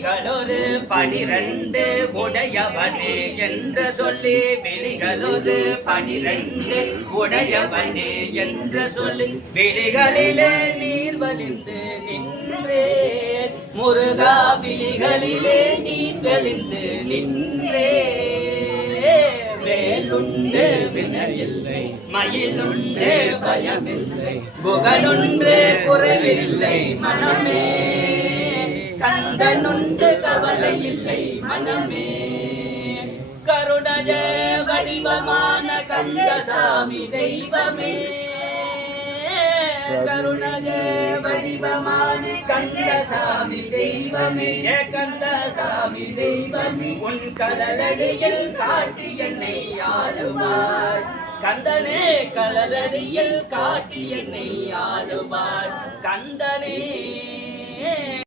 விழிகளொரு 12 உடையவனே என்று சொல்லி விழிகளொரு 12 உடையவனே என்று சொல்லி விழிகளிலே நீர் வலிந்து நின்றே முருகா விழிகளிலே நீர் வலிந்து நின்றே வேலுண்டு வினையில்லை மயிலுண்டு பயமில்லை புகழுண்டு குறைவில்லை மனமே கந்தனுண்டு கவலை இல்லை மனமே கருணஜ வடிவமான கந்தசாமி தெய்வமே கருணஜ வடிவமான கந்தசாமி தெய்வமே கந்தசாமி தெய்வமே உன் கடலடியில் காட்டி என்னை ஆளுவாய் கந்தனே கடலடியில் காட்டி என்னை ஆளுவாய் கந்தனே